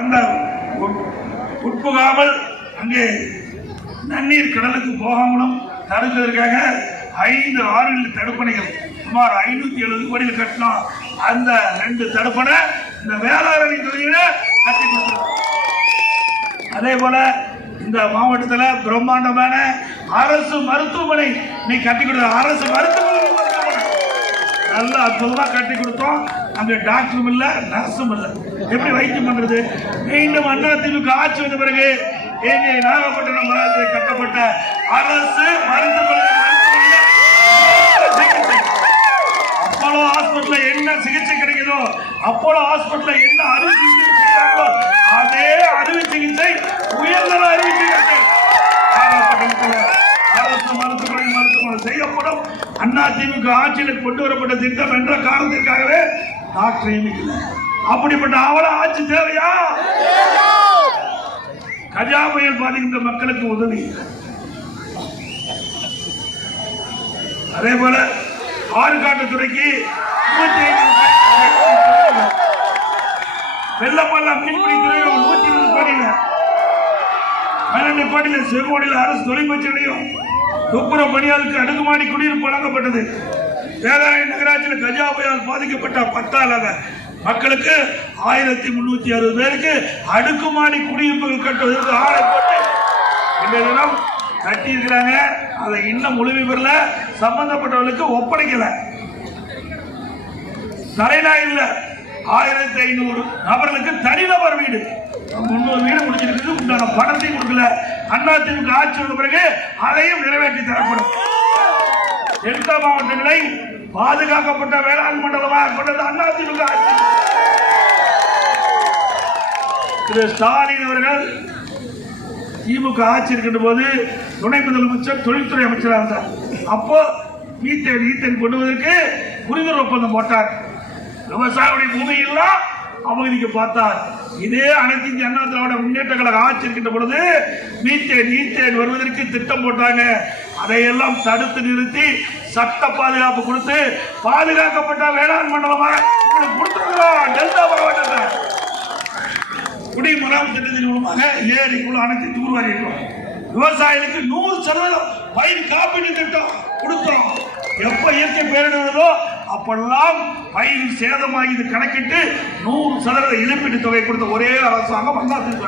அந்த உட்புகாமல் அங்கே நன்னீர் கடலுக்கு போகாமலும் தடுப்பதற்காக 5 ஆறுகள் தடுப்பணைகள் சுமார் 570 கோடியில் கட்டினோம். அந்த 2 தடுப்பணை இந்த வேளாண் துறையில கட்டி கொடுத்தோம். அதே போல இந்த மாவட்டத்தில் பிரம்மாண்டமான அரசு மருத்துவமனை நீ கட்டி கொடுத்த அரசு மருத்துவமனை நல்ல அற்புதமா கட்டி கொடுத்தோம். அங்க டாக்டரும் இல்ல, நர்ஸும் இல்ல. எப்படி வைத்தியம் பண்றது? மீண்டும் அதிமுக ஆட்சி வந்த பிறகு எங்கே நாகப்பட்டினம் மாவட்டத்தில் கட்டப்பட்ட அரசு மருத்துவமனை அப்போலோ ஹாஸ்பிட்டல் என்ன சிகிச்சை கிடைக்குதோ, அப்போலோ ஹாஸ்பிட்டல் என்ன அறுவை சிகிச்சை செய்யறாங்களோ அதே அறுவை சிகிச்சை உயர்தர அறுவை சிகிச்சை அரசு மருத்துவமனை செய்யப்படும். அதிமுக ஆட்சியில் கொண்டு வரப்பட்ட திட்டம் என்ற காரணத்திற்காகவே டாக்டர் நியமிக்கல. அப்படிப்பட்ட அவல ஆட்சி தேவையா? கஜா புயல் பாதிக்கின்ற மக்களுக்கு உதவி. அதே போல ஆறுகாட்டுத்துறைக்கு வெள்ளப்பள்ளம் மீன்பிடி துறையில் 120 கோடியில் 12 கோடியில் செங்கோடியில் அரசு தொழிற்பயிற்சியும் துப்புரவு பணியாளருக்கு அடுக்குமாடி குடியிருப்பு வழங்கப்பட்டது. வேதாரண்ய நகராட்சியில் கஜா புயல் பாதிக்கப்பட்ட 10,000 மக்களுக்கு 1360 பேருக்கு அடுக்குமாடி குடியிருப்புகள் கட்டுவதற்கு ஆணை போட்டு இந்த தினம் கட்டியிருக்கிறாங்க. அதை இன்னும் முழுமை பெறல, சம்பந்தப்பட்டவர்களுக்கு ஒப்படைக்கல. தலைநா இல்ல 1500 நபர்களுக்கு தனிநபர் வீடு 300 வீடு முடிச்சிருக்கு. உண்டான பணத்தையும் கொடுக்கல. அதிமுக ஆட்சி வந்த பிறகு அதையும் நிறைவேற்றி தரப்படும். டெல்டா மாவட்டங்களை பாதுகாக்கப்பட்ட வேளாண் மண்டலமாக கொண்டது அதிமுக ஆட்சி. திரு ஸ்டாலின் அவர்கள் திமுக ஆட்சி இருக்கின்ற போது துணை முதலமைச்சர் தொழில்துறை அமைச்சராக இருந்தார். அப்போ ஈத்தேன் கொண்டுவதற்கு புரிந்துணர்வு ஒப்பந்தம் போட்டார். விவசாயிகளுடைய பூமியெல்லாம் அவதிக்கு பார்த்தார். இதே அனைத்து இந்திய அண்ணா திராவிட முன்னேற்ற கழக ஆட்சி இருக்கின்ற பொழுது ஈத்தேன் வருவதற்கு திட்டம் போட்டாங்க. அதையெல்லாம் தடுத்து நிறுத்தி சட்ட பாதுகாப்பு கொடுத்து பாதுகாக்கப்பட்ட வேளாண் மண்டலமாக உங்களுக்கு கொடுத்திருக்கிறோம். டெல்டா மாவட்டத்தில் குடிமராமத்து திட்டத்தின் மூலமாக ஏரிக்குள் அனைத்து தூர்வாரி இருக்கிறோம். விவசாயிகளுக்கு 100% பயிர் காப்பீட்டு திட்டம் கொடுத்தோம். எப்ப இயற்கை பேரிடரோ அப்பெல்லாம் பயிர் சேதமாகி கணக்கிட்டு 100% இழப்பீட்டு தொகை கொடுத்த ஒரே அரசாங்கம் அதிமுக.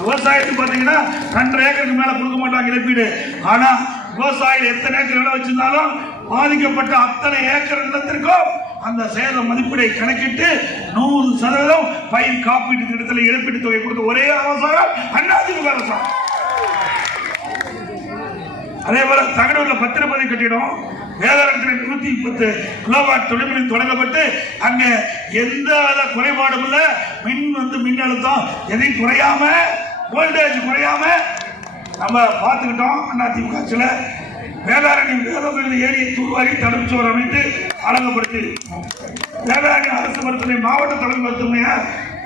விவசாயத்துக்கு பார்த்தீங்கன்னா 2 ஏக்கருக்கு மேல கொடுக்க மாட்டாங்க இழப்பீடு. ஆனா விவசாயிகள் எத்தனை ஏக்கர் இடம் வச்சிருந்தாலும் பாதிக்கப்பட்ட அத்தனை ஏக்கர் நிலத்திற்கும் அந்த சேத மதிப்பீடை கணக்கிட்டு 100% பயிர் காப்பீட்டு திட்டத்தில் இழப்பீட்டு தொகை கொடுத்த ஒரே அரசாங்கம் அதிமுக அரசாங்கம். அதே போல தகடூர்ல பத்திரப்பதி கட்டிடம் வேதாரண்யத்தில் 130 கிலோவாட் தொழில்முறை தொடங்கப்பட்டு அங்க எந்த குறைபாடும் இல்ல. மின் அழுத்தம் எதையும் குறையாம, வோல்டேஜ் குறையாம நம்ம பார்த்துக்கிட்டோம். அதிமுக ஆட்சியில் வேதாரண்யம் ஏரியை தூர்வாரி தடுப்பு சுவர் அமைத்து அழகுபடுத்தி வேதாரண்யம் அரசு மருத்துவமனை மாவட்ட தலைமை மருத்துவமனையை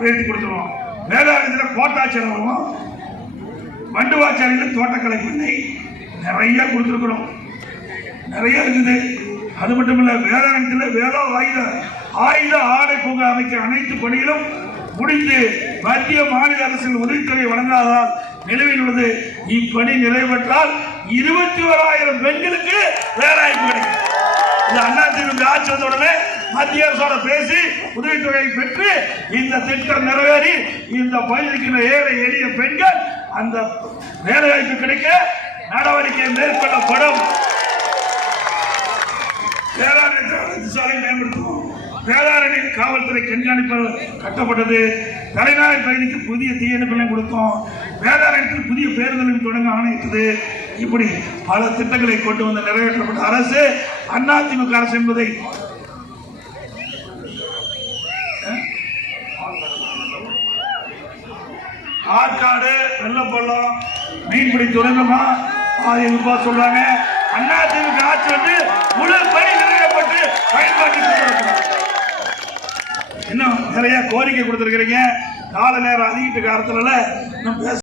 உயர்த்தி கொடுத்துருவோம். வேதாரண்யத்தில் கோட்டாட்சியர் வருவோம். வண்டுவாச்சாரியில் தோட்டக்கலை பண்ணை நிறைய கொடுத்துருக்கிறோம். நிறைய இருக்குது. அது மட்டும் இல்ல, வேதாரண்யத்தில் வேதோ ஆயுத ஆடை பூங்கா அமைக்க அனைத்து பணிகளும் முடிந்து மத்திய மாநில அரசின் உதவித்தொகை வழங்காததால் நிலுவையில் உள்ளது. இப்பணி நிறைவேற்றால் 21,000 பெண்களுக்கு வேலைவாய்ப்பு கிடைக்கும். இது அதிமுக ஆட்சி வந்த உடனே மத்திய அரசோட பேசி உதவித்தொகை பெற்று இந்த திட்டம் நிறைவேறி இந்த பகுதிக்கு ஏழை எளிய பெண்கள் அந்த வேலைவாய்ப்பு கிடைக்க நடவடிக்கை மேற்கொள்ளப்படும். சாலை மேம்படுத்துவோம். வேளாண் காவல்துறை கண்காணிப்பாளர் கட்டப்பட்டது. தலைநகர் பகுதிக்கு புதிய தீயணைப்பு நிலையம் கொடுத்தோம். வேதாரண்யத்தில் புதிய பேருந்து நிலையம் தொடங்க ஆணையிட்டது. இப்படி பல திட்டங்களை கொண்டு வந்து நிறைவேற்றப்பட்ட அரசு அதிமுக அரசு என்பதை ஆற்காடு வெள்ளப்பள்ளம் மீன்பிடி துறைமுகமா சொல்றாங்க. அதிமுக ஆட்சி வந்து முழு பணி நிறைவேற்றப்பட்டு பயன்பாட்டுக்கு இன்னும் நிறைய கோரிக்கை கொடுத்திருக்கிறீங்க. கால நேரம் அதிகிட்ட காலத்துல